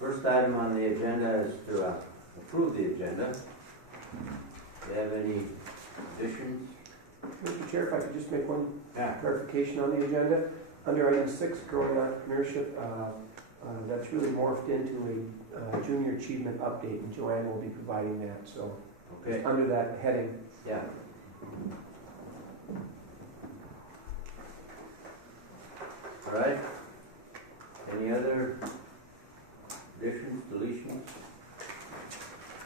First item on the agenda is to approve the agenda. Do you have any additions? Mr. Chair, if I could just make one Yeah. clarification on the agenda. Under item 6, growing entrepreneurship, that's really morphed into a junior achievement update, and Joanne will be providing that. So Okay. under that heading. Yeah. All right. Any other additions, deletions?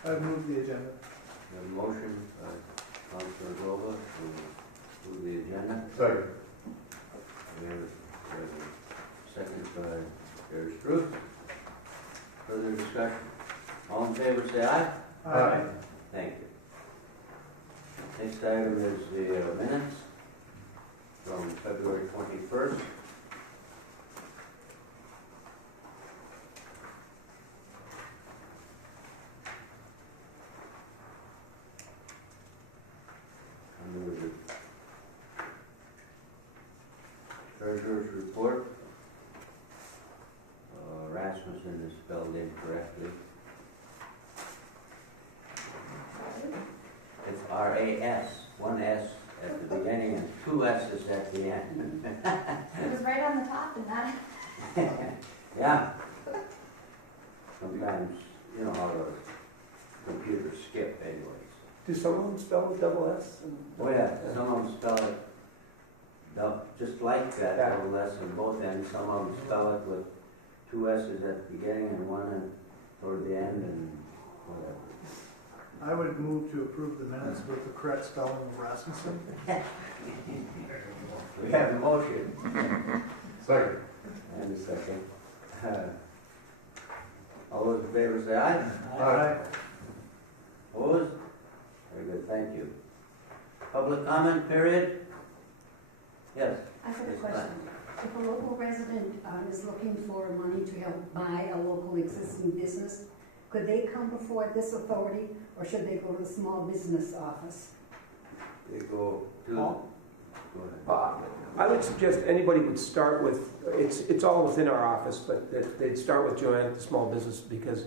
I've moved the agenda. We have a motion by Councilor Glover to approve the agenda. Second. We have a second by Gary Spruce. Further discussion? All in favor, say aye. Aye. Thank you. Next item is the minutes from February 21st. Under the treasurer's report, Rasmussen is spelled incorrectly. It's R-A-S, one S at the beginning and two S's at the end. It was right on the top and not. Yeah. Sometimes, you know how the computers skip anyways. Do some of them spell with double S? Oh yeah, some of them spell it just like that, double S in both ends. Some of them spell it with two S's at the beginning and one toward the end and whatever. I would move to approve the minutes with the correct spelling of Rasmussen. We have a motion. Second. And a second. All those in favor say aye. Aye. Opposed? Very good, thank you. Public comment period? Yes. I have a question. If a local resident is looking for money to help buy a local existing business, could they come before this authority, or should they go to the small business office? They go to, go ahead. I would suggest anybody would start with, it's all within our office, but that they'd start with Joanne at the small business, because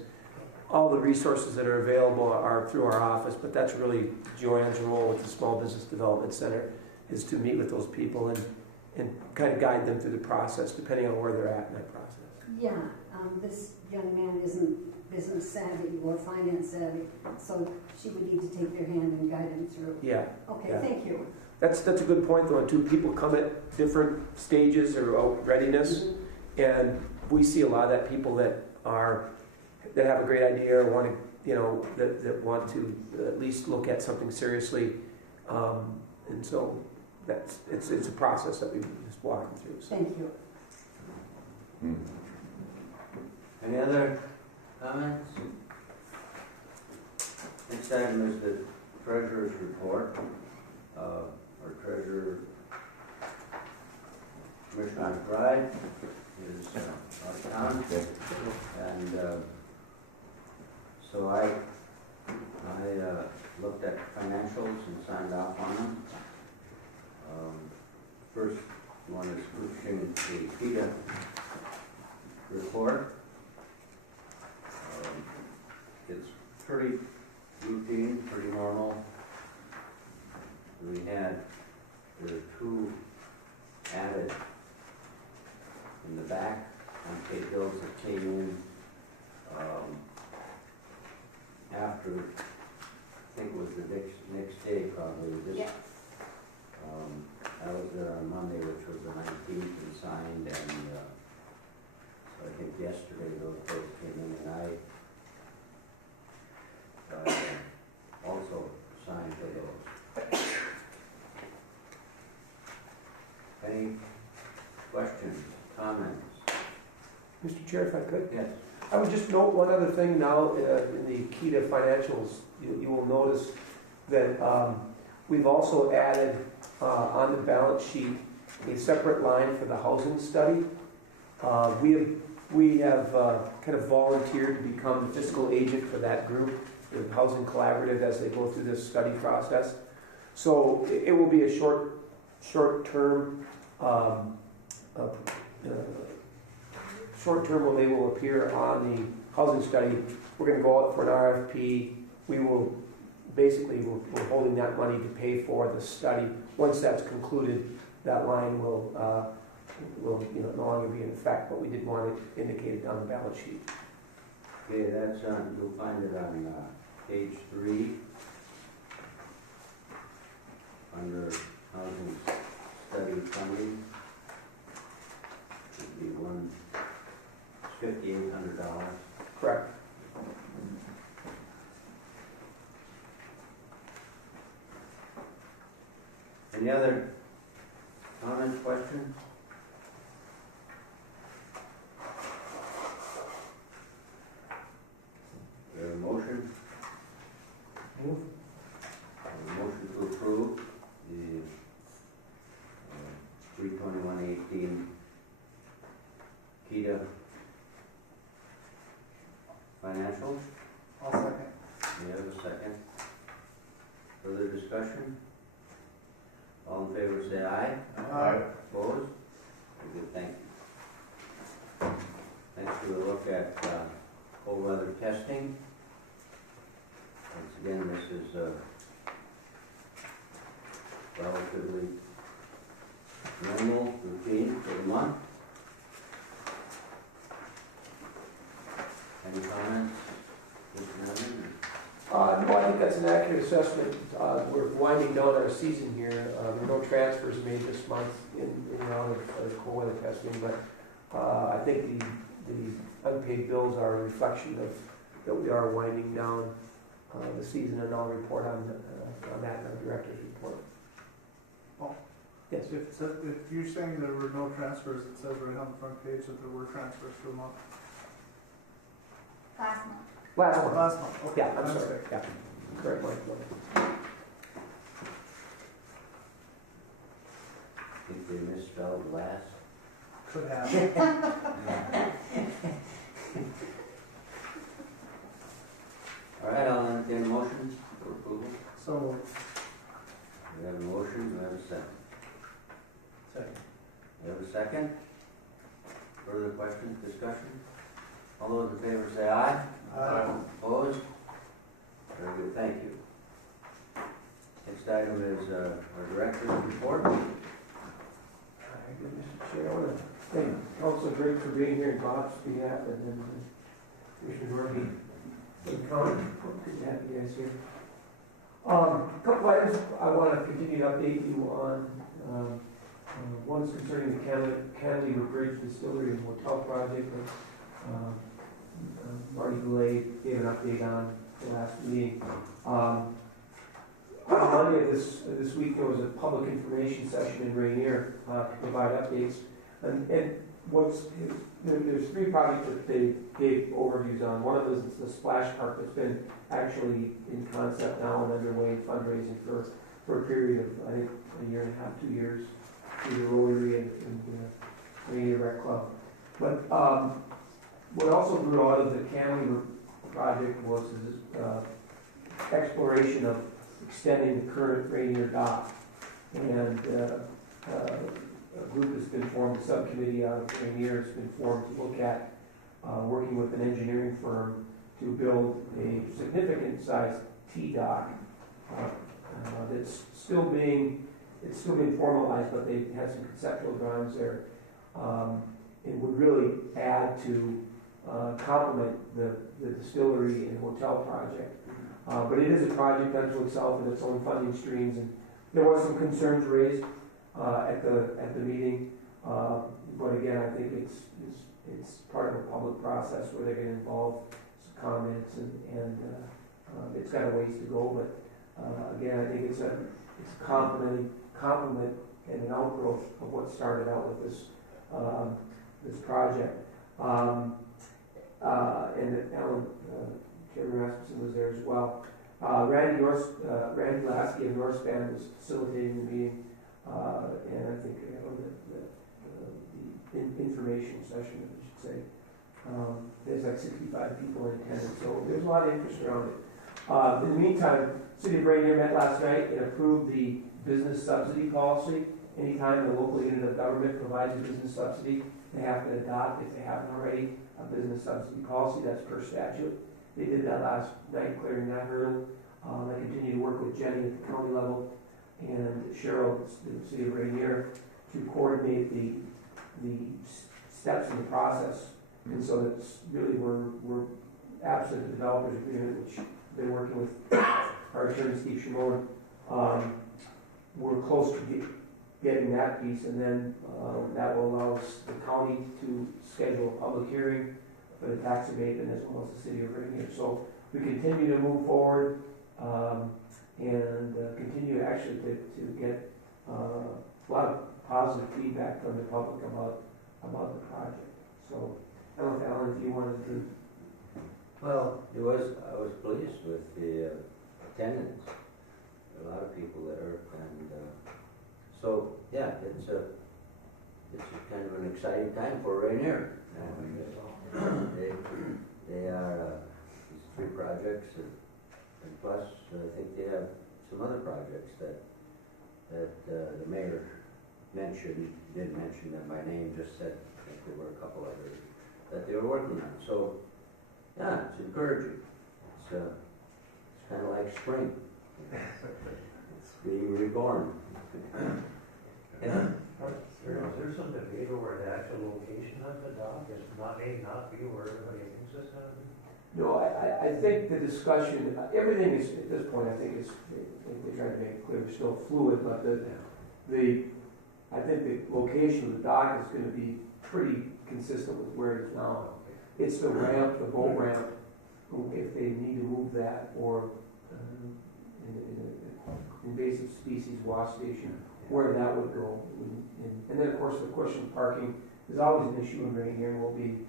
all the resources that are available are through our office, but that's really Joanne's role with the Small Business Development Center, is to meet with those people and kind of guide them through the process, depending on where they're at in that process. Yeah, this young man isn't business savvy or finance savvy, so she would need to take their hand and guide him through. Yeah. Okay, yeah. thank you. That's a good point, though. Two people come at different stages or readiness, and we see a lot of that people that have a great idea or want to, that want to at least look at something seriously, and so it's a process that we just walk them through. So. Thank you. Any other comments? Next item is the treasurer's report. Our treasurer, Commissioner McBride, is out of town, and so I looked at financials and signed off on them. First one is pushing the Keda report. It's pretty routine, pretty normal. We had the two added in the back, unpaid bills that came in after, I think it was the next day probably. Yeah. I was there on Monday, which was the 19th, and signed, and so I think yesterday those bills came in, and I also signed for those. Any questions, comments? Mr. Chair, if I could? Yes. I would just note one other thing now in the Keda financials. You will notice that we've also added on the balance sheet a separate line for the housing study. We have kind of volunteered to become the fiscal agent for that group, the Housing Collaborative, as they go through this study process. So it will be a short-term short term, they will appear on the housing study. We're going to go out for an RFP. We will basically, we're holding that money to pay for the study. Once that's concluded, that line will no longer be in effect, but we did want it indicated on the balance sheet. Okay, that's on, you'll find it on page 3, under housing study funding. Should be $5,800. Correct. Any other comments, questions? There a motion? Move. A motion to approve the 3/21/18 Keda financials. I'll second. We have a second. Further discussion? All in favor say aye. Aye. Opposed? Very good, thank you. Next we'll look at cold weather testing. Once again, this is relatively normal routine for the month. Any comments, Mr. Nevin? No, I think that's an accurate assessment. We're winding down our season here. There were no transfers made this month in and out of cold weather testing, but I think the unpaid bills are a reflection of that we are winding down the season, and I'll report on that in our director's report. Oh. Yes. If you're saying there were no transfers, it says right on the front page that there were transfers for a month. Last month. Last one. Last month, okay. Yeah, I'm My sorry. mistake. Yeah, correct, Mike. Think they misspelled last? Could have. All right, I'll entertain a motion for approval. So, We have a motion, we have a second. second. We have a second. Further questions, discussion? All those in favor say aye. Opposed? Very good, thank you. Next item is our director's report. Very good, Mr. Chair. I want to thank Councilor Drake for being here in Bob's behalf, and then Commissioner Norby. Good to have you guys here. A couple items I want to continue to update you on. One is concerning the Cantilever Bridge Distillery and Hotel project. Marty Goulet gave an update on the last meeting. On Monday of this week, there was a public information session in Rainier to provide updates. And there's 3 projects that they gave overviews on. One of those is the splash park that's been actually in concept now and underway in fundraising for a period of, I think, a year and a half, 2 years, through the Rotary and Rainier Rec Club. But what also grew out of the Cantilever project was this exploration of extending the current Rainier dock. And a group has been formed, a subcommittee out of Rainier has been formed to look at working with an engineering firm to build a significant sized T-dock that's still being formalized, but they have some conceptual drawings there. It would really add to complement the distillery and hotel project. But it is a project unto itself and its own funding streams, and there was some concerns raised at the meeting. But again, I think it's part of a public process where they're going to involve some comments, and it's got a ways to go. But again, I think it's a complement and an outgrowth of what started out with this project. And that Chairman Rasmussen was there as well. Randy Lasky of Northspan was facilitating the meeting, and I think the information session, I should say. There's like 65 people in attendance, so there's a lot of interest around it. In the meantime, City of Rainier met last night and approved the business subsidy policy. Anytime a local unit of government provides a business subsidy, they have to adopt, if they haven't already, a business subsidy policy, that's per statute. They did that last night, clearing that hurdle. I continue to work with Jenny at the county level and Cheryl, the city of Rainier, to coordinate the steps in the process. And so that's really, we're absent the developers agreement, which they're working with our attorney Steve Shimon. We're close to getting that piece, and then that will allow us, the county, to schedule a public hearing for the tax abatement as well as the city of Rainier. So we continue to move forward and continue actually to get a lot of positive feedback from the public about the project. So I don't know, Alan, if you wanted to. Well, I was pleased with the attendance. A lot of people there, and so yeah, it's a kind of an exciting time for Rainier. And they are these 3 projects, and plus I think they have some other projects that the mayor didn't mention them by name, just said I think there were a couple others that they were working on. So yeah, it's encouraging. It's kind of like spring. It's being reborn. Yeah. There's some debate over the actual location of the dock. It may not be where everybody thinks it's going to be. No, I think the discussion, everything is, at this point, I think they try to make it clear, it's still fluid, but I think the location of the dock is going to be pretty consistent with where it is now. It's the ramp, the boat ramp, if they need to move that, or invasive species wash station, where that would go. And then, of course, the question of parking is always an issue in Rainier, and will be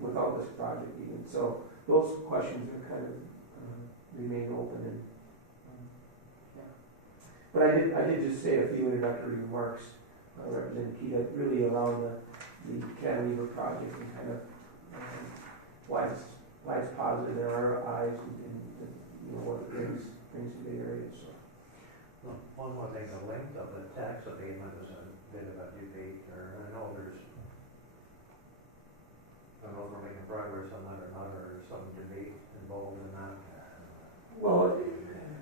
without this project even. So those questions are kind of remain open. And yeah. But I did just say a few introductory remarks, Representative Keda, really around the cantilever project and kind of why it's positive in our eyes and what it brings to the area. So. Well, one more thing, the length of the tax abatement is a bit of a debate there. I don't know if we're making progress on that or not, or there's some debate involved in that. Well,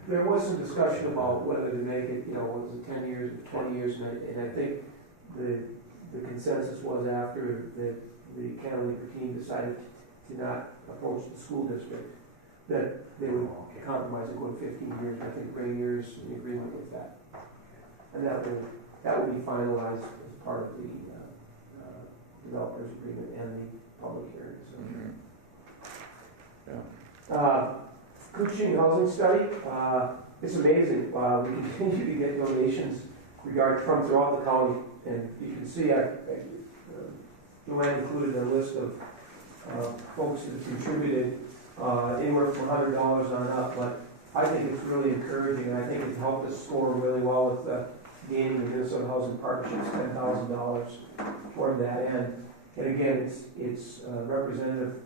there was some discussion about whether to make it, was it 10 years, 20 years, and I think the consensus was after the cantilever team decided to not approach the school district, that they would compromise and go to 15 years. I think Rainier's in agreement with that. And that will be finalized as part of the developers agreement and the public hearing. So. Kuching housing study. It's amazing. We continue to get donations from throughout the county, and you can see Joanne included a list of folks that have contributed anywhere from $100 on up, but I think it's really encouraging, and I think it's helped us score really well with gaining the Minnesota Housing Partnership's $10,000 toward that end. And again, it's representative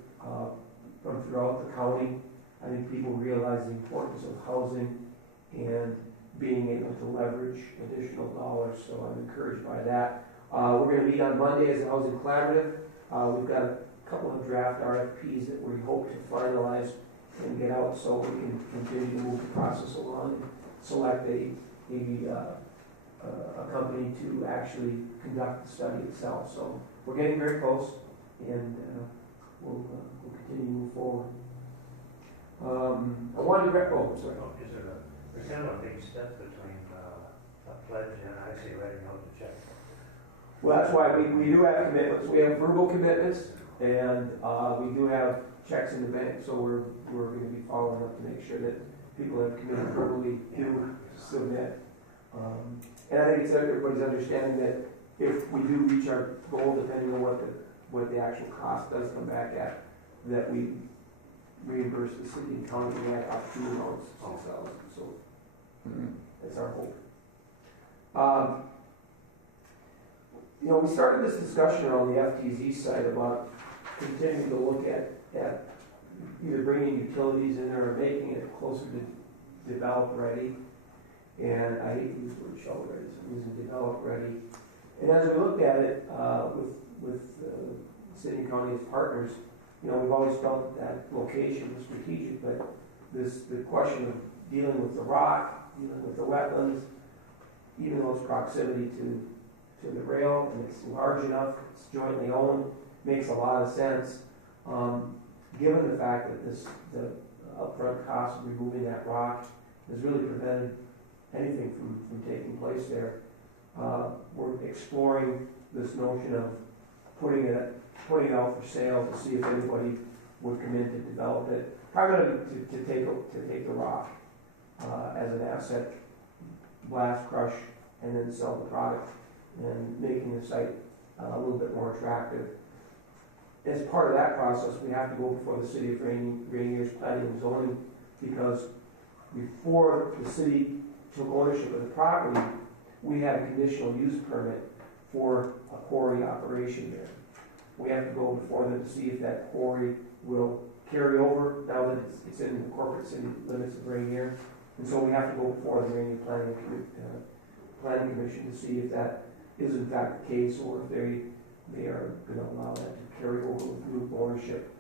from throughout the county. I think people realize the importance of housing and being able to leverage additional dollars, so I'm encouraged by that. We're going to meet on Monday as a housing collaborative. We've got a couple of draft RFPs that we hope to finalize and get out so we can continue to move the process along and select a company to actually conduct the study itself. So we're getting very close, and we'll continue to move forward. I wanted to sorry. There's kind of a big step between a pledge and actually writing out the check. Well, that's why we do have commitments. We have verbal commitments, and we do have checks in the bank, so we're going to be following up to make sure that people have committed verbally to submit. And I think it's everybody's understanding that if we do reach our goal, depending on what the actual cost does come back at, that we reimburse the city and county up to around $6,000. So that's our hope. We started this discussion on the FTZ side about continuing to look at either bringing utilities in there or making it closer to develop ready. And I hate to use the word shovel ready, so I'm using develop ready. And as we looked at it with city and county as partners, you know, we've always felt that location was strategic, but the question of dealing with the rock, dealing with the wetlands, even though it's proximity to the rail and it's large enough, it's jointly owned, makes a lot of sense. Given the fact that the upfront cost of removing that rock has really prevented anything from taking place there, we're exploring this notion of putting it out for sale to see if anybody would come in to develop it, primarily to take the rock as an asset, blast, crush, and then sell the product, and making the site a little bit more attractive. As part of that process, we have to go before the City of Rainier's Planning and Zoning, because before the city took ownership of the property, we had a conditional use permit for a quarry operation there. We have to go before them to see if that quarry will carry over now that it's in the corporate city limits of Rainier. And so we have to go before the Rainier Planning Commission to see if that is in fact the case, or if they are going to allow that to carry over with group ownership.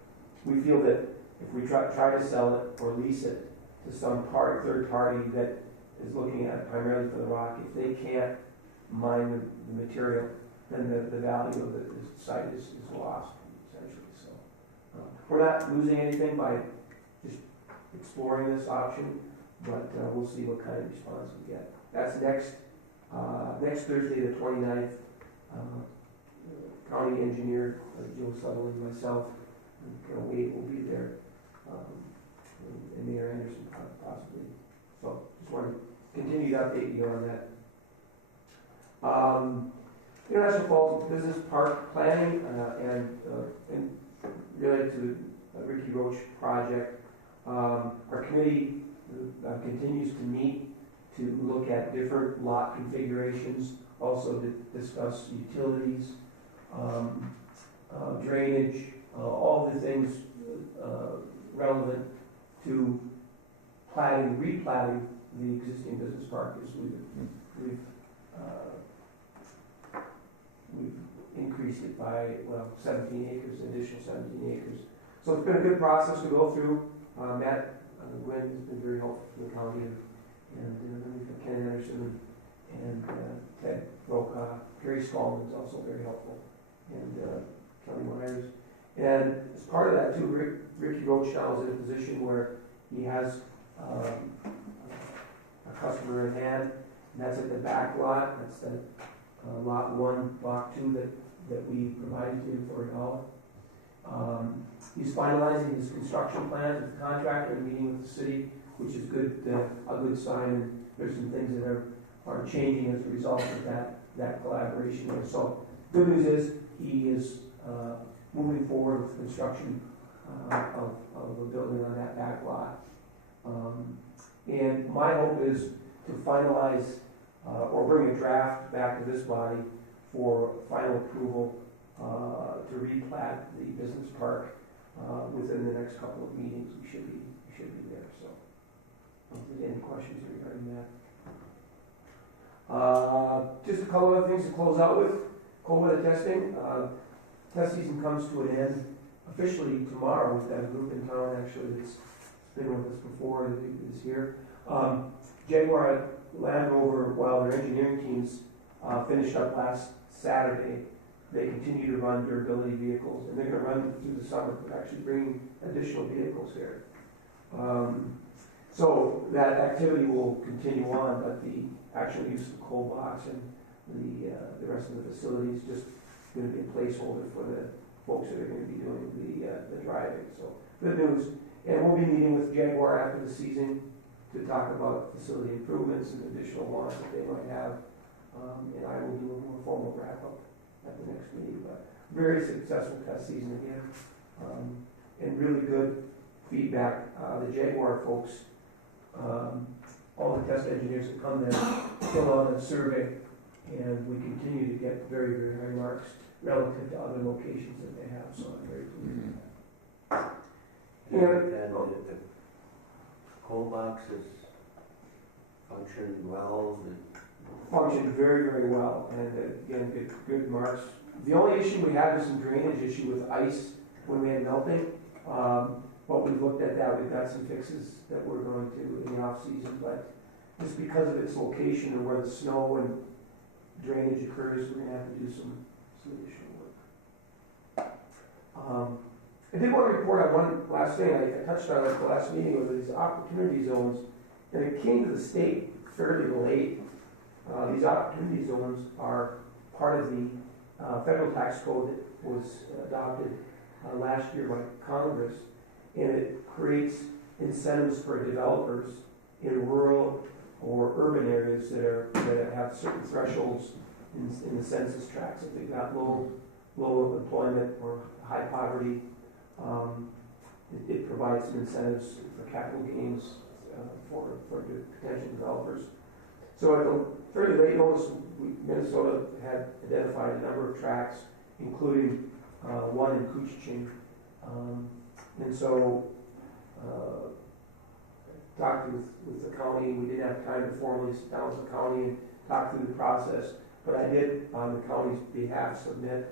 We feel that if we try to sell it or lease it to some third party that is looking at it primarily for the rock, if they can't mine the material, then the value of the site is lost, essentially. So we're not losing anything by just exploring this option, but we'll see what kind of response we get. That's next Thursday, the 29th. County engineer Joe Sutherland, myself, and Wade will be there, and Mayor Anderson possibly. So just want to continue to update you on that. International Falls Business Park planning and related to the Ricky Roach project. Our committee continues to meet to look at different lot configurations, also to discuss utilities, drainage, all the things relevant to replatting the existing business park. We've increased it by 17 acres, an additional 17 acres. So it's been a good process to go through. Matt Gwynn has been very helpful for the county, and then we've got Ken Anderson and Ted Brokaw. Gary Stallman is also very helpful, and Kelly Myers. And as part of that too, Ricky Roach now is in a position where he has a customer in hand, and that's at the back lot. That's the lot 1, block 2 that we provided to him for $1. He's finalizing his construction plans with the contractor and meeting with the city, which is good, a good sign. And there's some things that are changing as a result of that collaboration there. So good news is he is moving forward with construction of a building on that back lot. And my hope is to finalize or bring a draft back to this body for final approval to replat the business park within the next couple of meetings. We should be there. So, if there's any questions regarding that, just a couple of things to close out with. Cold weather testing. Test season comes to an end officially tomorrow. We've got a group in town actually that's been with us before is here. Jaguar Land Rover, while their engineering teams finished up last Saturday, they continue to run durability vehicles, and they're going to run through the summer. We're actually bringing additional vehicles here. So that activity will continue on, but the actual use of the cold box and the rest of the facility is just going to be a placeholder for the folks that are going to be doing the driving. So good news. And we'll be meeting with Jaguar after the season to talk about facility improvements and additional wants that they might have. And I will do a more formal wrap-up at the next meeting. But very successful test season again. And really good feedback. The Jaguar folks, all the test engineers that come there fill out a survey, and we continue to get very, very high marks relative to other locations that they have. So I'm very pleased with that. And the cold boxes function well, functioned very, very well, and again, good marks. The only issue we had was some drainage issue with ice when we had melting. But we've looked at that, we've got some fixes that we're going to in the off-season, but just because of its location and where the snow and drainage occurs, we're gonna have to do some additional work. I did want to report on one last thing, I touched on it at the last meeting, was these opportunity zones, and it came to the state fairly late. These opportunity zones are part of the federal tax code that was adopted last year by Congress, and it creates incentives for developers in rural or urban areas that have certain thresholds in the census tracts. If they've got low employment or high poverty, it provides some incentives for capital gains for potential developers. So at the fairly late notice, Minnesota had identified a number of tracts, including one in Couchiching. And so talked with the county. We didn't have time to formally sit down with the county and talk through the process, but I did, on the county's behalf, submit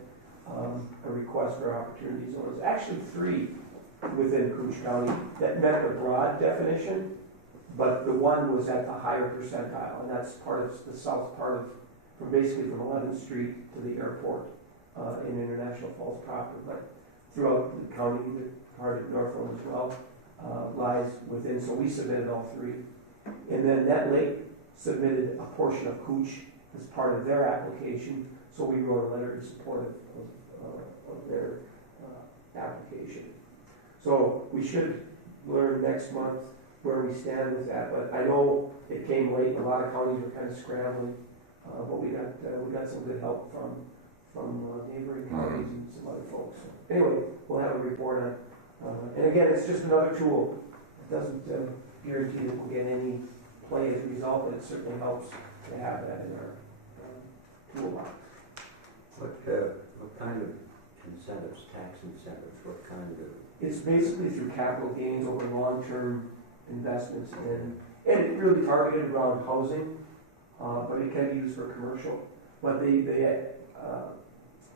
a request for opportunity zones. Actually 3 within Cooch County that met the broad definition, but the one was at the higher percentile, and that's part of the south part of, from 11th Street to the airport in International Falls proper, but throughout the county, the part of Northland as well, lies within, so we submitted all 3. And then Net Lake submitted a portion of Cooch as part of their application, so we wrote a letter in support of their application. So we should learn next month where we stand with that, but I know it came late, a lot of counties were kind of scrambling, but we got some good help from neighboring counties and some other folks. So anyway, we'll have a report on, and again, it's just another tool. It doesn't guarantee that we'll get any play as a result, but it certainly helps to have that in our toolbox. What kind of incentives, tax incentives, what kind of? It's basically through capital gains over long-term investments, and it really targeted around housing, but it can be used for commercial. But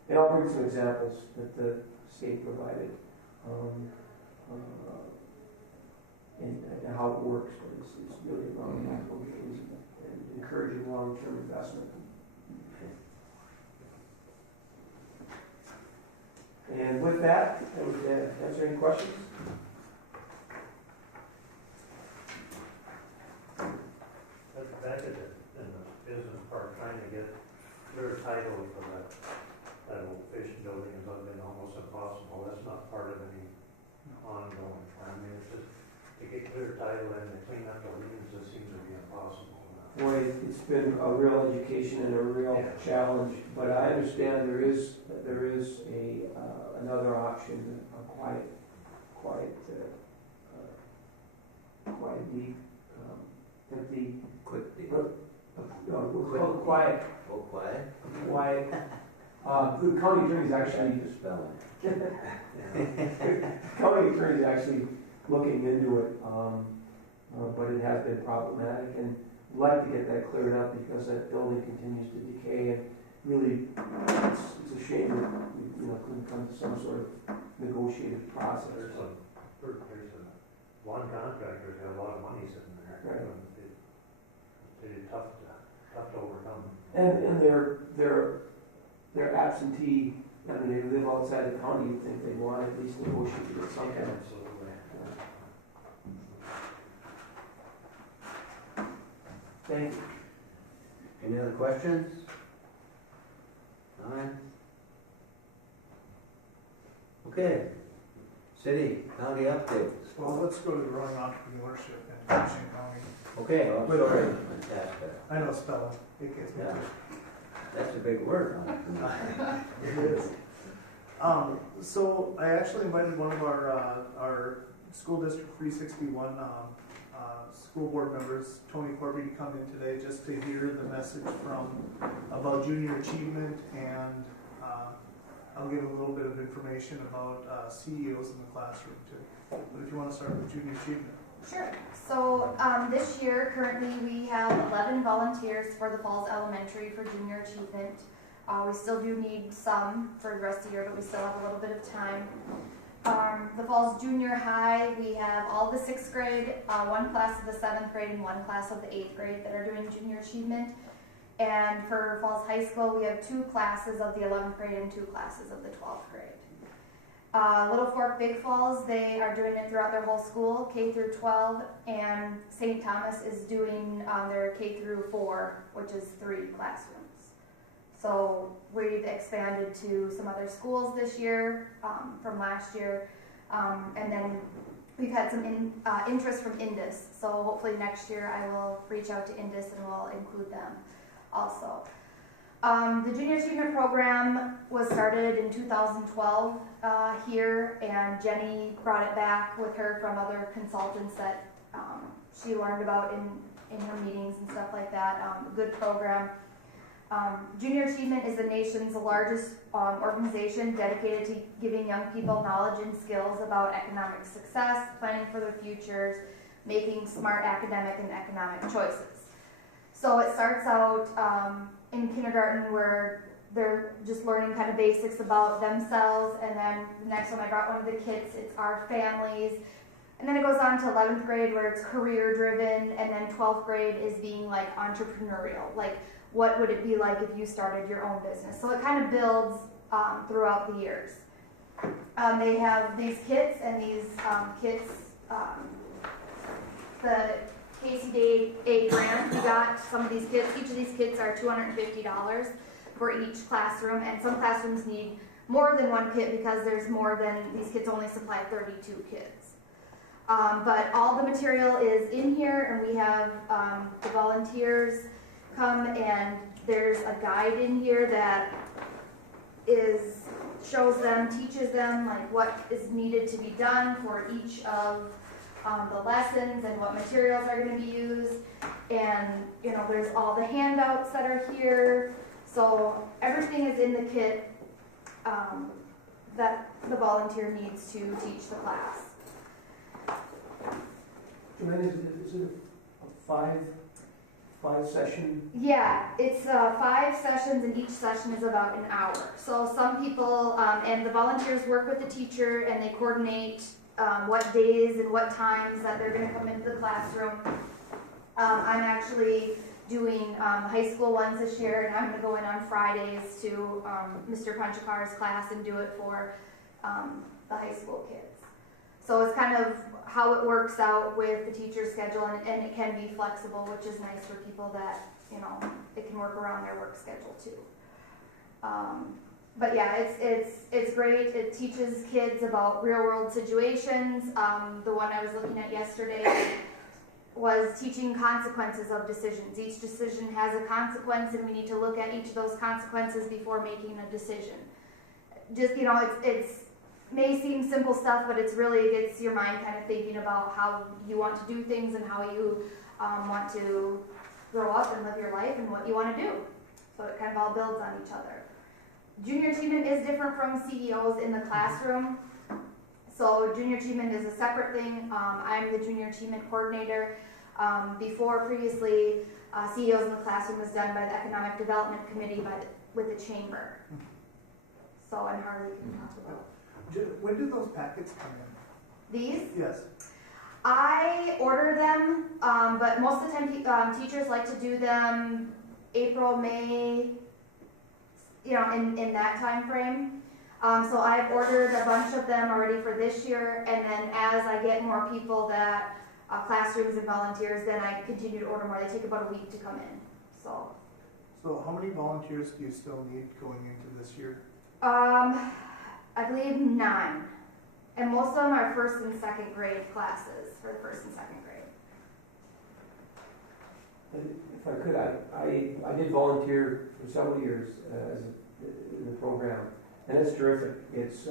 and I'll bring some examples that the state provided, and how it works, but it's really around capital gains and encouraging long-term investment. And with that, I would answer any questions. Back in the business part, trying to get clear title for that old fish building has been almost impossible. That's not part of any ongoing. I mean, it's just to get clear title and to clean up the liens, it seems to be impossible. Boy, it's been a real education and a real challenge, but I understand there is another option, a quiet deed. Quick deed. We'll call it quiet. Oh, quiet? Quiet. The county attorney is actually The spelling. county attorney is actually looking into it, but it has been problematic, and we'd like to get that cleared up because that building continues to decay, and really, it's a shame that we couldn't come to some sort of negotiated process. There's one contractor's got a lot of money sitting there. Right. It's tough to overcome. And they're absentee. I mean, they live outside the county. You'd think they'd want to at least negotiate with something. Absolutely. Thank you. Any other questions? None? Okay. City, county updates. Well, let's go to the growing entrepreneurship in Michigan County. Okay, oh, Wait, sorry. wait. Fantastic. I know spelling, it gets me. Yeah. That's a big word. It is. So I actually invited one of our school district 361 school board members, Tony Corby, to come in today just to hear the message about junior achievement, and I'll give a little bit of information about CEOs in the classroom too. But if you want to start with junior achievement. Sure. So this year, currently, we have 11 volunteers for the Falls Elementary for junior achievement. We still do need some for the rest of the year, but we still have a little bit of time. The Falls Junior High, we have all the 6th grade, one class of the 7th grade, and one class of the 8th grade that are doing junior achievement. And for Falls High School, we have 2 classes of the 11th grade and 2 classes of the 12th grade. Little Fork Big Falls, they are doing it throughout their whole school, K through 12, and St. Thomas is doing their K through 4, which is 3 classrooms. So we've expanded to some other schools this year from last year, and then we've had some interest from Indus. So hopefully next year I will reach out to Indus and we'll include them also. The Junior Achievement Program was started in 2012 here, and Jenny brought it back with her from other consultants that she learned about in her meetings and stuff like that. Good program. Junior Achievement is the nation's largest organization dedicated to giving young people knowledge and skills about economic success, planning for their futures, making smart academic and economic choices. So it starts out in kindergarten where they're just learning kind of basics about themselves, and then the next one I brought one of the kids, it's our families, and then it goes on to 11th grade where it's career driven, and then 12th grade is being like entrepreneurial, like what would it be like if you started your own business. So it kind of builds throughout the years. They have these kits, and these kits, the KCDA grant, we got some of these kits. Each of these kits are $250 for each classroom, and some classrooms need more than one kit because there's more than, these kits only supply 32 kids. But all the material is in here, and we have the volunteers come, and there's a guide in here that shows them, teaches them like what is needed to be done for each of the lessons and what materials are going to be used, and there's all the handouts that are here. So everything is in the kit that the volunteer needs to teach the class. Joanne, is it a five session? Yeah, it's 5 sessions, and each session is about an hour. So some people, and the volunteers work with the teacher, and they coordinate what days and what times that they're going to come into the classroom. I'm actually doing high school ones this year, and I'm going to go in on Fridays to Mr. Panchakar's class and do it for the high school kids. So it's kind of how it works out with the teacher's schedule, and it can be flexible, which is nice for people that, it can work around their work schedule too. But yeah, it's great. It teaches kids about real world situations. The one I was looking at yesterday was teaching consequences of decisions. Each decision has a consequence, and we need to look at each of those consequences before making a decision. Just, it's may seem simple stuff, but it's really gets your mind kind of thinking about how you want to do things and how you want to grow up and live your life and what you want to do. So it kind of all builds on each other. Junior Achievement is different from CEOs in the classroom. So Junior Achievement is a separate thing. I'm the Junior Achievement Coordinator. Previously, CEOs in the classroom was done by the Economic Development Committee with the Chamber. So, and Harley can talk about. When do those packets come in? These? Yes. I order them, but most of the time teachers like to do them April, May, in that time frame. So I've ordered a bunch of them already for this year, and then as I get more people that, classrooms and volunteers, then I continue to order more. They take about a week to come in. So how many volunteers do you still need going into this year? I believe 9. And most of them are 1st and 2nd grade classes for the 1st and 2nd grade. If I could, I did volunteer for several years in the program, and it's terrific. It's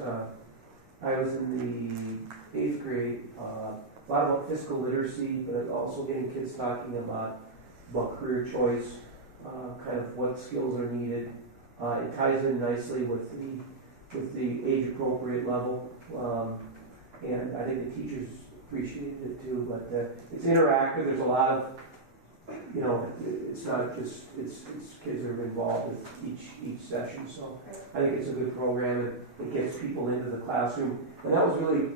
I was in the 8th grade, a lot about fiscal literacy, but also getting kids talking about career choice, kind of what skills are needed. It ties in nicely with the age appropriate level, and I think the teachers appreciated it too. But it's interactive. There's a lot of, you know, it's not just it's kids that are involved with each session. So I think it's a good program. It gets people into the classroom, and that was really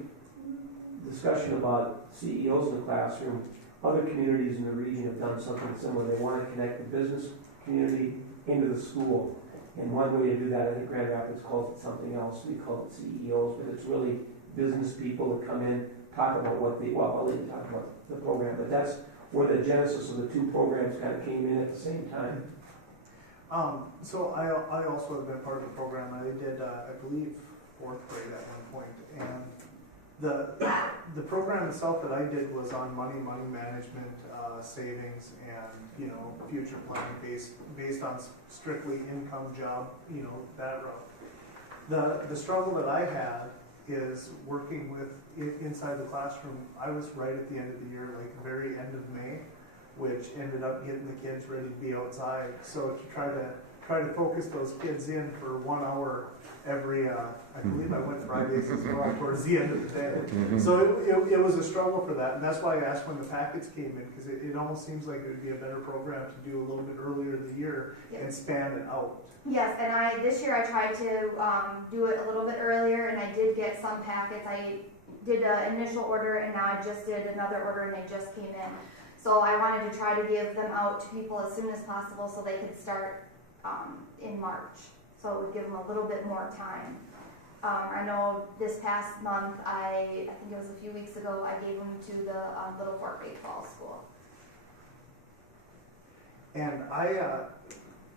discussion about CEOs in the classroom. Other communities in the region have done something similar. They want to connect the business community into the school. And one way to do that, I think Grand Rapids calls it something else. We call it CEOs, but it's really business people that come in, talk about what they, well, I'll even talk about the program, but that's where the genesis of the two programs kind of came in at the same time. So I also have been part of the program. I did, I believe, 4th grade at one point, and the program itself that I did was on money management, savings, and future planning based on strictly income, job, that route. The struggle that I had is working with inside the classroom. I was right at the end of the year, like the very end of May, which ended up getting the kids ready to be outside. So to try to focus those kids in for 1 hour every, I believe I went Fridays as well towards the end of the day. So it was a struggle for that, and that's why I asked when the packets came in, because it almost seems like it would be a better program to do a little bit earlier in the year and span it out. Yes, and this year I tried to do it a little bit earlier, and I did get some packets. I did an initial order, and now I just did another order, and they just came in. So I wanted to try to give them out to people as soon as possible so they could start in March. So it would give them a little bit more time. I know this past month, I think it was a few weeks ago, I gave them to the Little Fort Big Falls School. And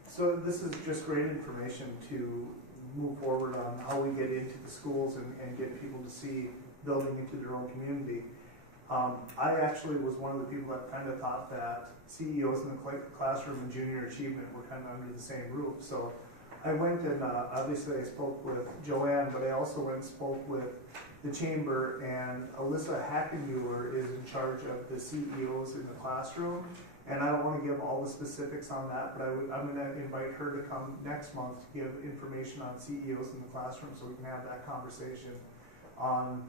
so this is just great information to move forward on how we get into the schools and get people to see building into their own community. I actually was one of the people that kind of thought that CEOs in the classroom and junior achievement were kind of under the same roof. So I went and obviously I spoke with Joanne, but I also went and spoke with the chamber, and Alyssa Hackenmuller is in charge of the CEOs in the classroom. And I don't want to give all the specifics on that, but I'm going to invite her to come next month to give information on CEOs in the classroom so we can have that conversation on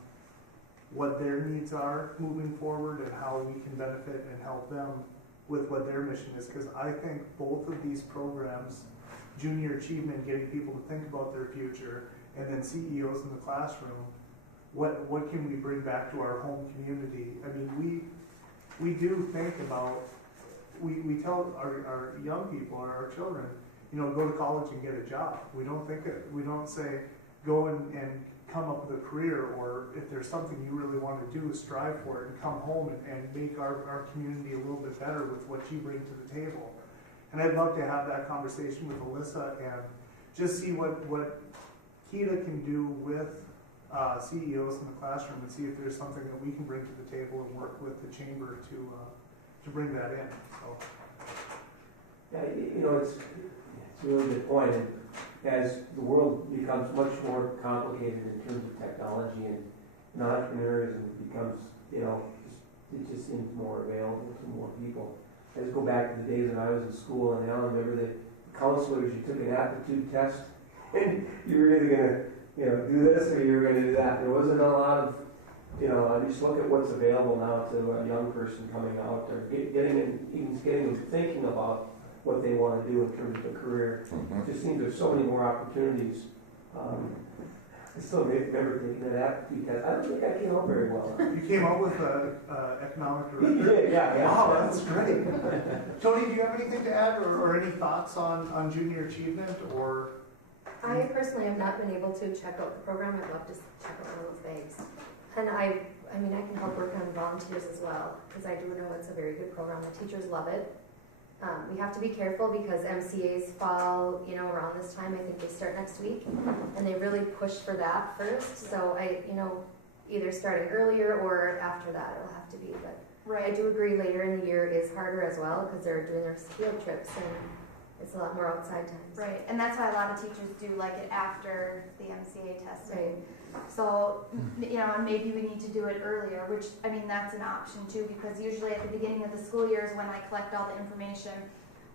what their needs are moving forward and how we can benefit and help them with what their mission is. Because I think both of these programs, junior achievement, getting people to think about their future, and then CEOs in the classroom, what can we bring back to our home community? I mean, we do think about, we tell our young people, our children, go to college and get a job. We don't say go and come up with a career, or if there's something you really want to do, strive for it and come home and make our community a little bit better with what you bring to the table. And I'd love to have that conversation with Alyssa and just see what Keda can do with CEOs in the classroom, and see if there's something that we can bring to the table and work with the chamber to bring that in. So. Yeah, it's a really good point. And as the world becomes much more complicated in terms of technology and entrepreneurism becomes, it just seems more available to more people. I just go back to the days when I was in school, and I remember the counselors, you took an aptitude test, and you were either going to do this or you were going to do that. There wasn't a lot of, I just look at what's available now to a young person coming out, or getting them thinking about what they want to do in terms of a career. It just seems there's so many more opportunities. I still remember taking that aptitude test. I don't think I came out very well. You came out with economic director? Yeah. Wow, that's great. Tony, do you have anything to add or any thoughts on junior achievement? Or I personally have not been able to check out the program. I'd love to check out one of those bags. And I can help work on volunteers as well, because I do know it's a very good program. The teachers love it. We have to be careful because MCAs fall, around this time. I think they start next week, and they really push for that first. So either starting earlier or after that, it'll have to be. But Right. I do agree later in the year is harder as well because they're doing their field trips and it's a lot more outside times. Right, and that's why a lot of teachers do like it after the MCA testing. Right. So, and maybe we need to do it earlier, which, that's an option too, because usually at the beginning of the school year is when I collect all the information,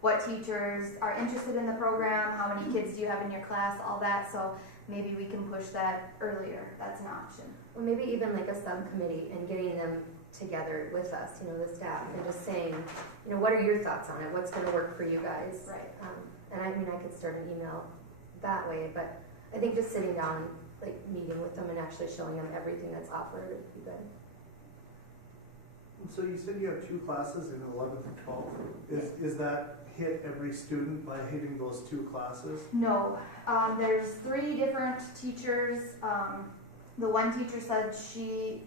what teachers are interested in the program, how many kids do you have in your class, all that. So maybe we can push that earlier. That's an option. Or maybe even like a subcommittee and getting them together with us, you know, the staff, and just saying, you know, what are your thoughts on it? What's gonna work for you guys? Right. And I mean, I could start an email that way, but I think just sitting down, like meeting with them and actually showing them everything that's offered would be good. So you said you have 2 classes in 11th and 12th. Is that hit every student by hitting those 2 classes? No, there's 3 different teachers. The one teacher said he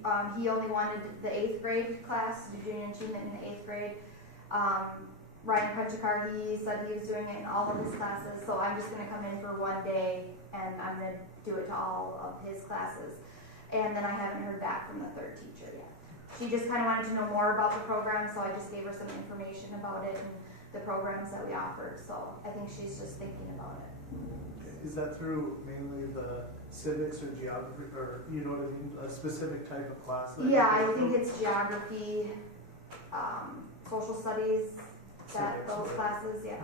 only wanted the 8th grade class, to do junior achievement in the 8th grade. Ryan Pechikar, he said he was doing it in all of his classes, so I'm just gonna come in for one day and I'm gonna do it to all of his classes. And then I haven't heard back from the 3rd teacher yet. She just kinda wanted to know more about the program, so I just gave her some information about it and the programs that we offered, so I think she's just thinking about it. Is that through mainly the civics or geography, or you know what I mean, a specific type of class? That Yeah, I think it's geography, social studies, those classes, yeah.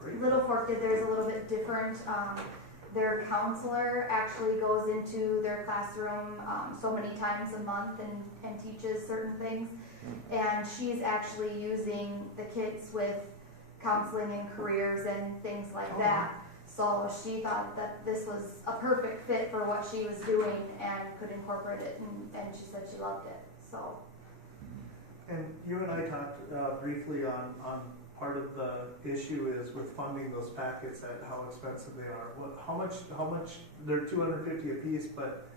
Great. Little Fork did theirs a little bit different. Their counselor actually goes into their classroom so many times a month and teaches certain things. And she's actually using the kids with counseling and careers and things like that. So she thought that this was a perfect fit for what she was doing and could incorporate it, and she said she loved it, so. And you and I talked briefly on part of the issue is with funding those packets at how expensive they are. How much, they're $250 a piece, but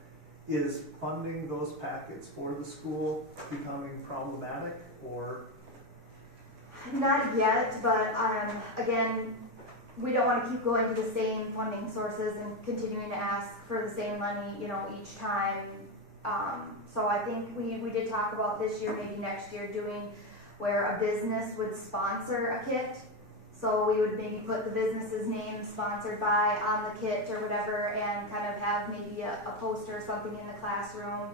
is funding those packets for the school becoming problematic, or? Not yet, but again, we don't want to keep going to the same funding sources and continuing to ask for the same money, you know, each time. So I think we did talk about this year, maybe next year, doing where a business would sponsor a kit. So we would maybe put the business's name sponsored by on the kit or whatever, and kind of have maybe a poster or something in the classroom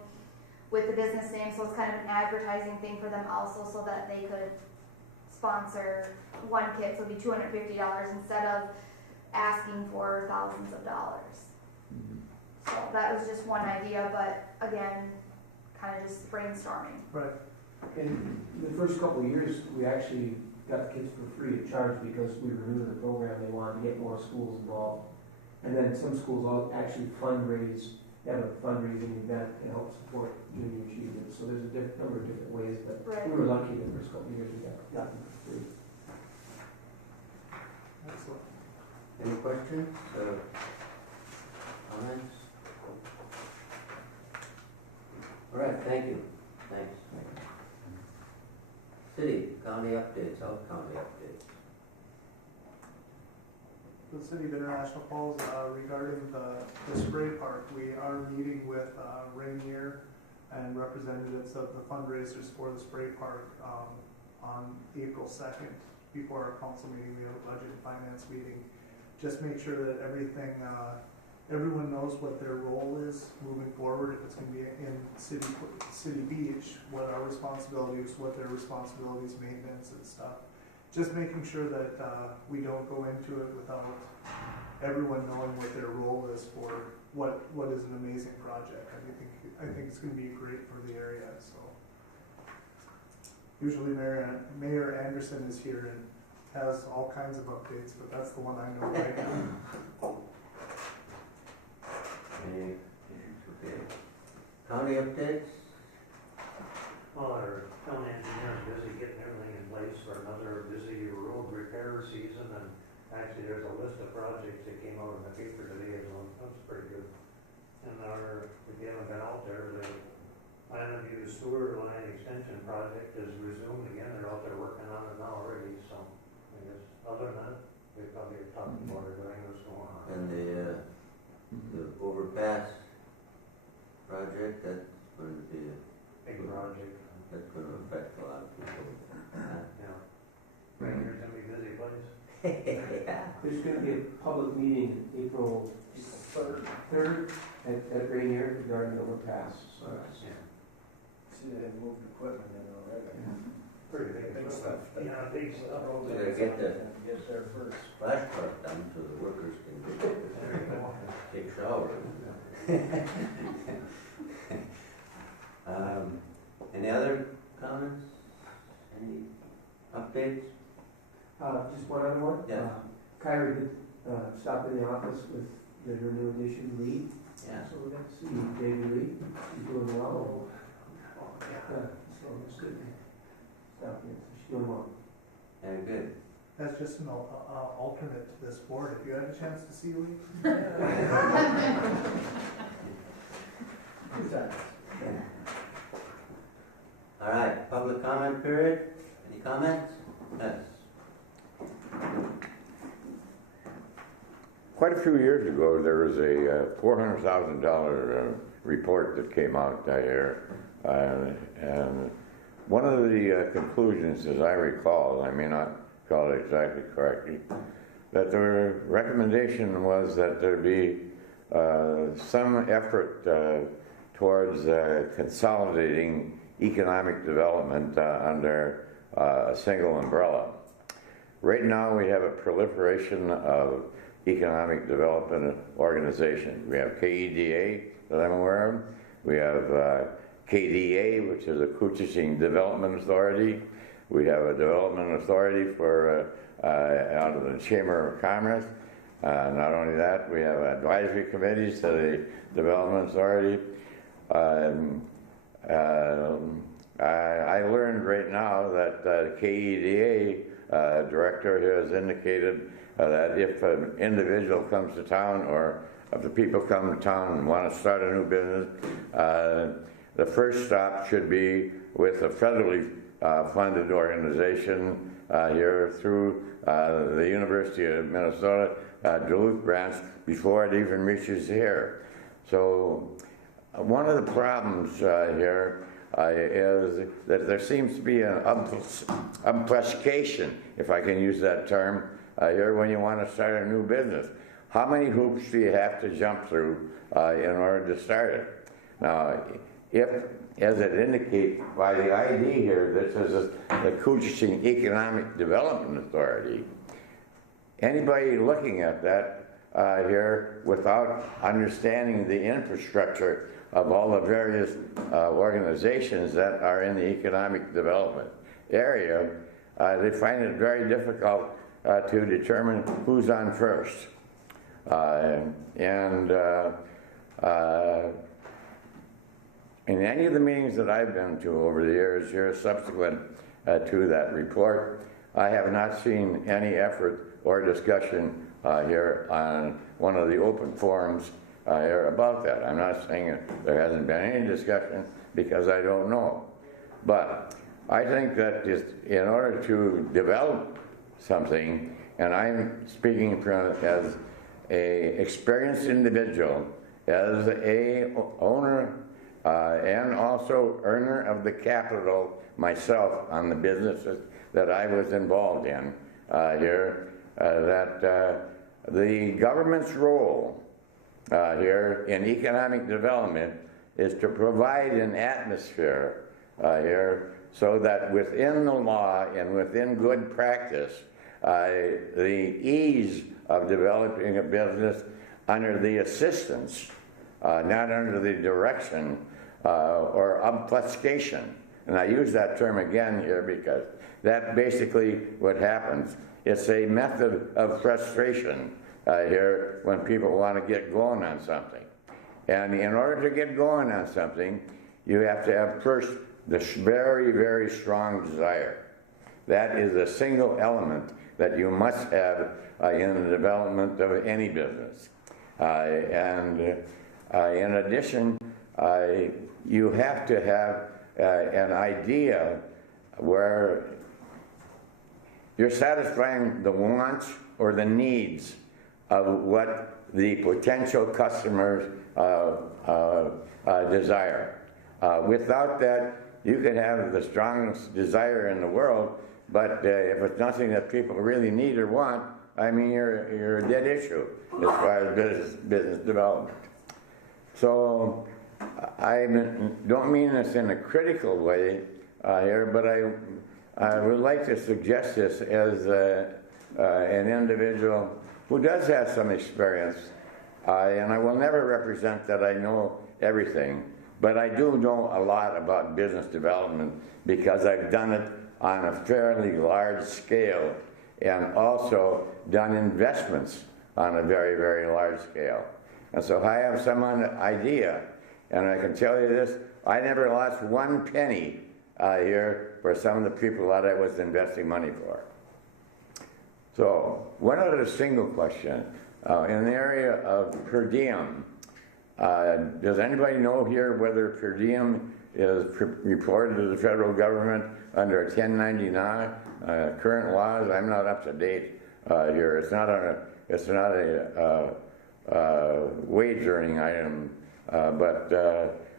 with the business name. So it's kind of an advertising thing for them also, so that they could sponsor one kit. So it'd be $250 instead of asking for thousands of dollars. So that was just one idea, but again, kind of just brainstorming. Right. In the first couple of years, we actually got the kids for free of charge because we were new to the program. They wanted to get more schools involved. And then some schools all actually fundraise, have a fundraising event to help support junior achievement. So there's a number of different ways, but Right. we were lucky the first couple of years we got them for free. Excellent. Any questions, comments? All right, thank you. Thanks. City, county updates, out county updates. The City of International Falls, regarding the spray park, we are meeting with Rainier and representatives of the fundraisers for the spray park on April 2nd. Before our council meeting, we have a budget and finance meeting. Just make sure that everyone knows what their role is moving forward. If it's going to be in City Beach, what our responsibility is, what their responsibilities, maintenance and stuff. Just making sure that we don't go into it without everyone knowing what their role is for what is an amazing project. I think it's going to be great for the area. So usually Mayor Anderson is here and has all kinds of updates, but that's the one I know right now. Any issues? Okay. County updates? Well, our county engineer is busy getting everything in place for another busy road repair season, and actually there's a list of projects that came out in the paper today, so that's pretty good. And if you haven't been out there, the Island View Sewer Line Extension Project is resumed again. They're out there working on it now already, so I guess other than that, we probably are talking about everything that's going on. And the overpass project, that's going to be, Big project, that's going to affect a lot of people. yeah. Rainier's gonna be busy place. Yeah. There's going to be a public meeting April 3rd at Rainier regarding the overpass. So Yeah. See, they moved equipment in already. Pretty big stuff. Yeah, big stuff. We gotta get the splash park done so the workers can take showers. Any other comments? Any updates? Just one other one. Yeah. Kyra did stop in the office with her new addition, Lee. Yeah. So we're going to see David Lee. She's doing well. So it's good. Stop in. So she's doing well. Yeah, good. That's just an alternate to this board. If you had a chance to see Lee. All right, public comment period. Any comments? Yes. Quite a few years ago, there was a $400,000 report that came out here, and one of the conclusions, as I recall, I may not call it exactly correctly, that the recommendation was that there be some effort towards consolidating economic development under a single umbrella. Right now, we have a proliferation of economic development organizations. We have KEDA that I'm aware of. We have KDA, which is a Kuching Development Authority. We have a development authority for out of the Chamber of Commerce. Not only that, we have advisory committees to the Development Authority. I learned right now that KEDA director has indicated that if an individual comes to town, or if the people come to town and want to start a new business, the first stop should be with a federally funded organization here through the University of Minnesota Duluth branch before it even reaches here. So one of the problems here is that there seems to be an obfuscation, if I can use that term, here when you want to start a new business. How many hoops do you have to jump through in order to start it? Now, if, as it indicates by the ID here, this is the Kuching Economic Development Authority, anybody looking at that here without understanding the infrastructure of all the various organizations that are in the economic development area, they find it very difficult to determine who's on first. In any of the meetings that I've been to over the years here subsequent to that report, I have not seen any effort or discussion here on one of the open forums here about that. I'm not saying there hasn't been any discussion because I don't know. But I think that just in order to develop something, and I'm speaking from as a experienced individual, as a owner and also earner of the capital myself on the businesses that I was involved in here, that the government's role here in economic development is to provide an atmosphere here so that within the law and within good practice, the ease of developing a business under the assistance, not under the direction or obfuscation. And I use that term again here because that basically what happens. It's a method of frustration here when people want to get going on something. And in order to get going on something, you have to have first this very, very strong desire. That is a single element that you must have in the development of any business. In addition, you have to have an idea where you're satisfying the wants or the needs of what the potential customers desire. Without that, you can have the strongest desire in the world, but if it's nothing that people really need or want, I mean, you're a dead issue as far as business development. So I don't mean this in a critical way here, but I would like to suggest this as an individual who does have some experience, and I will never represent that I know everything, but I do know a lot about business development because I've done it on a fairly large scale and also done investments on a very, very large scale. And so I have some idea, and I can tell you this, I never lost one penny here for some of the people that I was investing money for. So, one other single question. In the area of per diem, does anybody know here whether per diem is reported to the federal government under 1099? Current laws, I'm not up to date here. It's not a wage earning item, but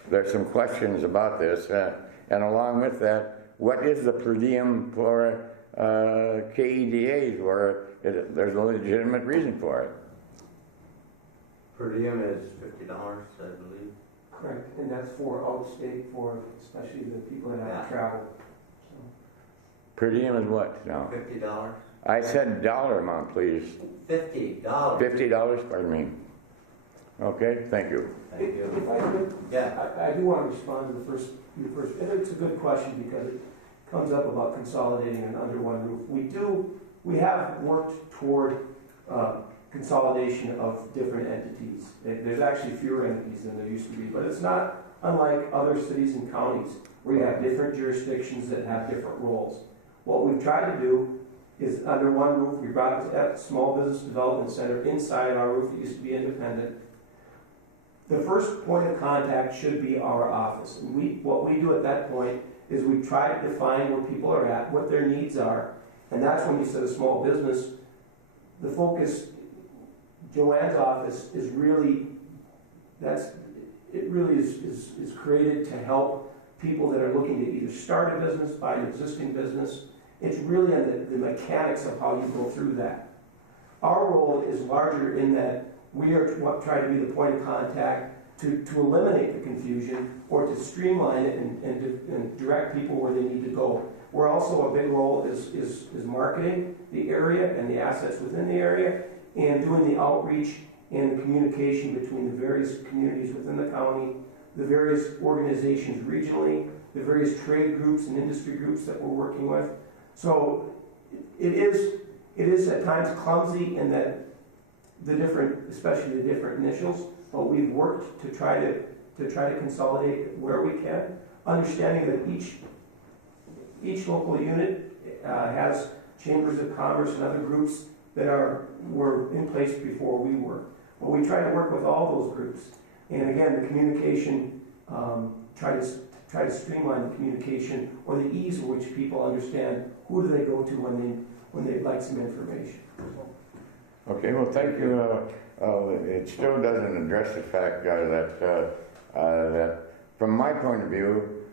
there's some questions about this. And along with that, what is the per diem for KEDAs where there's a legitimate reason for it? Per diem is $50, I believe. Correct, and that's for out of state, for especially the people that have to travel. So. Per diem is what now? $50. I said dollar amount, please. $50. $50, pardon me. Okay, thank you. Thank you. If I could, Yeah. I do want to respond to the first. And it's a good question because it comes up about consolidating and under one roof. We have worked toward consolidation of different entities. There's actually fewer entities than there used to be, but it's not unlike other cities and counties where you have different jurisdictions that have different roles. What we've tried to do is under one roof, we brought that small business development center inside our roof. It used to be independent. The first point of contact should be our office. And what we do at that point is we try to define where people are at, what their needs are, and that's when you said a small business, the focus, Joanne's office is really, it really is created to help people that are looking to either start a business, buy an existing business. It's really in the mechanics of how you go through that. Our role is larger in that we are trying to be the point of contact to eliminate the confusion or to streamline it and direct people where they need to go. We're also, a big role is marketing the area and the assets within the area and doing the outreach and the communication between the various communities within the county, the various organizations regionally, the various trade groups and industry groups that we're working with. So it is at times clumsy in that especially the different initials, but we've worked to try to consolidate where we can, understanding that each local unit has chambers of commerce and other groups that were in place before we were. But we try to work with all those groups, and again, the communication, try to streamline the communication or the ease with which people understand who do they go to when they'd like some information. Okay, well, thank you. It still doesn't address the fact that from my point of view,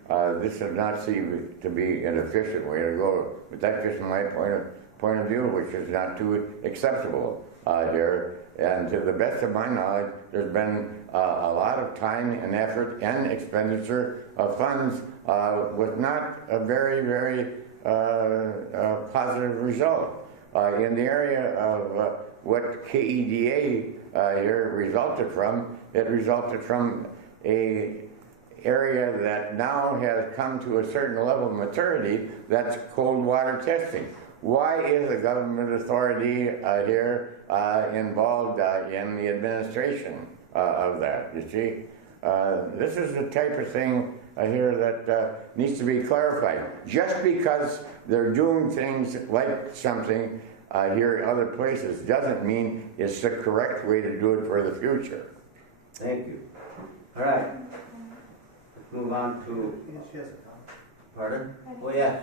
this does not seem to be an efficient way to go. But that's just my point of view, which is not too acceptable here. And to the best of my knowledge, there's been a lot of time and effort and expenditure of funds with not a very, very positive result. In the area of what KEDA here resulted from, it resulted from a area that now has come to a certain level of maturity, that's cold water testing. Why is the government authority here involved in the administration of that? You see, this is the type of thing here that needs to be clarified. Just because they're doing things like something here in other places doesn't mean it's the correct way to do it for the future. Thank you. All right. Let's move on to. She has a comment. Pardon? Oh, yeah.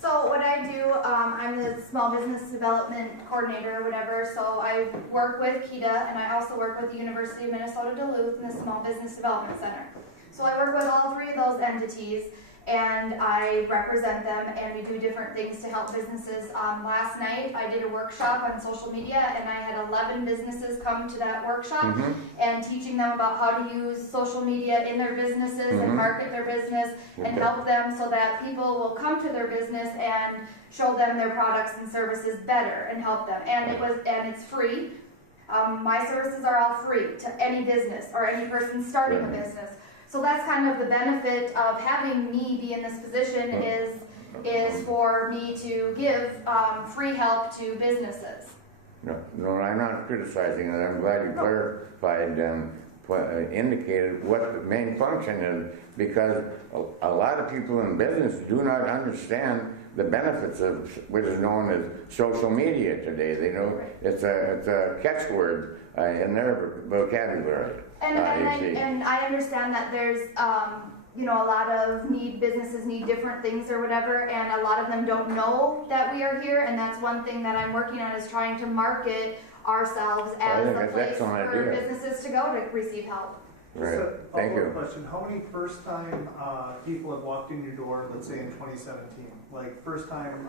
So what I do, I'm the small business development coordinator or whatever, so I work with Keda and I also work with the University of Minnesota Duluth in the Small Business Development Center. So I work with all three of those entities and I represent them, and we do different things to help businesses. Last night I did a workshop on social media, and I had 11 businesses come to that workshop, and teaching them about how to use social media in their businesses and market their business and help them so that people will come to their business and show them their products and services better and help them. And it's free. My services are all free to any business or any person starting a business. So that's kind of the benefit of having me be in this position is for me to give free help to businesses. No, I'm not criticizing it. I'm glad you clarified and indicated what the main function is, because a lot of people in business do not understand the benefits of what is known as social media today. They know it's a catchword in their vocabulary. And I understand that there's a lot of businesses need different things or whatever, and a lot of them don't know that we are here, and that's one thing that I'm working on, is trying to market ourselves as a place for businesses to go to receive help. Right. Just a Thank you. question. How many first-time people have walked in your door, let's say in 2017? Like first-time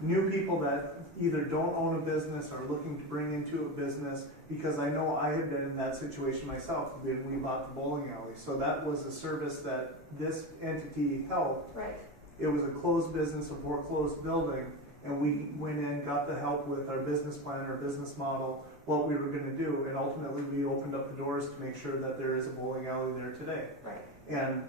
new people that either don't own a business or looking to bring into a business? Because I know I have been in that situation myself when we bought the bowling alley. So that was a service that this entity helped. Right. It was a closed business, a foreclosed building, and we went in, got the help with our business plan, our business model, what we were going to do, and ultimately we opened up the doors to make sure that there is a bowling alley there today. Right. And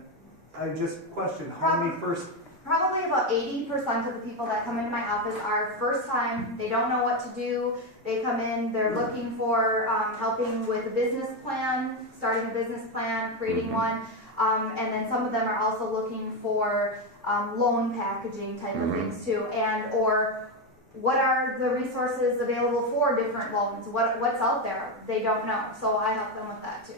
I just question how many first. Probably about 80% of the people that come into my office are first time. They don't know what to do. They come in, they're looking for helping with a business plan, starting a business plan, creating one. And then some of them are also looking for loan packaging type of things too. Or what are the resources available for different loans? What's out there? They don't know. So I help them with that too.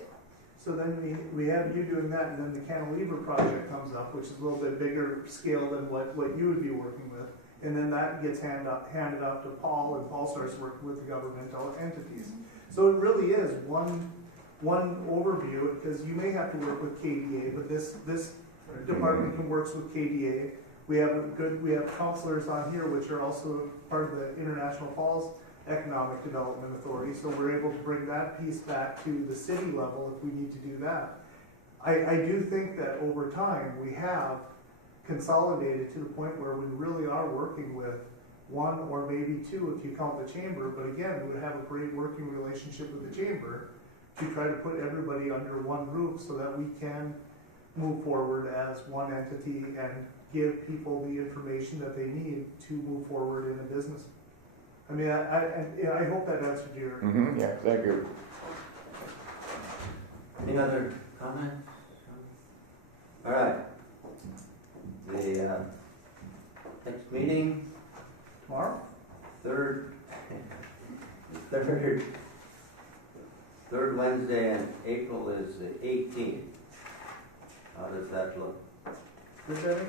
So then we have you doing that, and then the Cantilever project comes up, which is a little bit bigger scale than what you would be working with. And then that gets handed up to Paul, and Paul starts working with the governmental entities. So it really is one overview, because you may have to work with KDA, but this department can work with KDA. We have counselors on here, which are also part of the International Falls Economic Development Authority, so we're able to bring that piece back to the city level if we need to do that. I do think that over time we have consolidated to the point where we really are working with one or maybe two if you count the chamber, but again, we would have a great working relationship with the chamber to try to put everybody under one roof so that we can move forward as one entity and give people the information that they need to move forward in a business. I mean, I hope that answered your. Yeah, thank you. Any other comments? All right. The next meeting, Tomorrow? third Wednesday in April is the 18th. How does that look? Good, Debbie?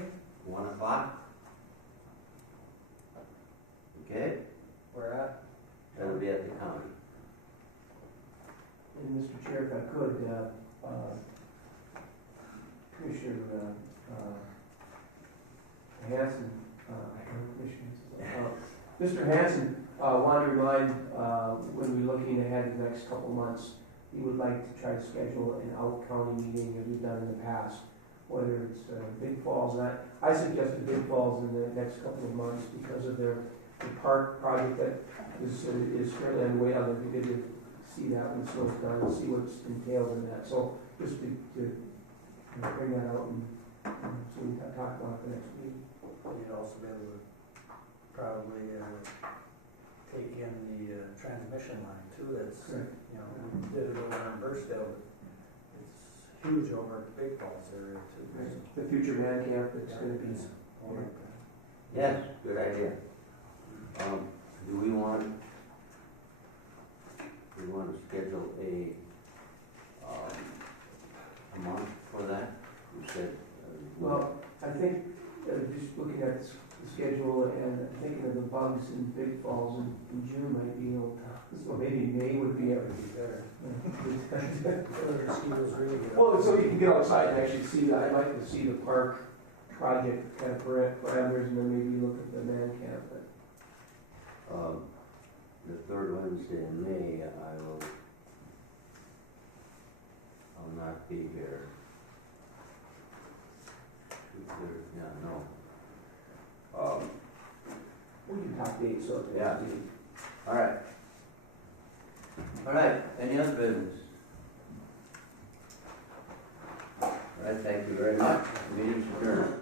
1 o'clock? Okay, Where at? that'll be at the county. And Mr. Chair, if I could, Commissioner Hanson, Mr. Hanson wanted to remind, when we're looking ahead the next couple of months, he would like to try to schedule an out-county meeting as we've done in the past, whether it's Big Falls. And I suggested Big Falls in the next couple of months because of the park project that is currently underway. I'd like to see that when it's done and see what's entailed in that. So just to bring that out and so we can talk about it the next meeting. You'd also be able to probably take in the transmission line too. That's, you know, we did it over in Burstdale, but it's huge over at the Big Falls area too. The future man camp that's going to be. Yes, good idea. Do we want to schedule a month for that? You said. Well, I think just looking at the schedule and thinking of the August in Big Falls, and in June might be a little tough, so maybe May would be Better. So the mosquitoes really get. Well, so you can get outside and actually see that. I'd like to see the park project kind of parameters, and then maybe look at the man camp, but. The third Wednesday in May, I'll not be here. Yeah, no. We can talk dates, so. Yeah. All right. All right, any other business? All right, thank you very much. Meeting's adjourned.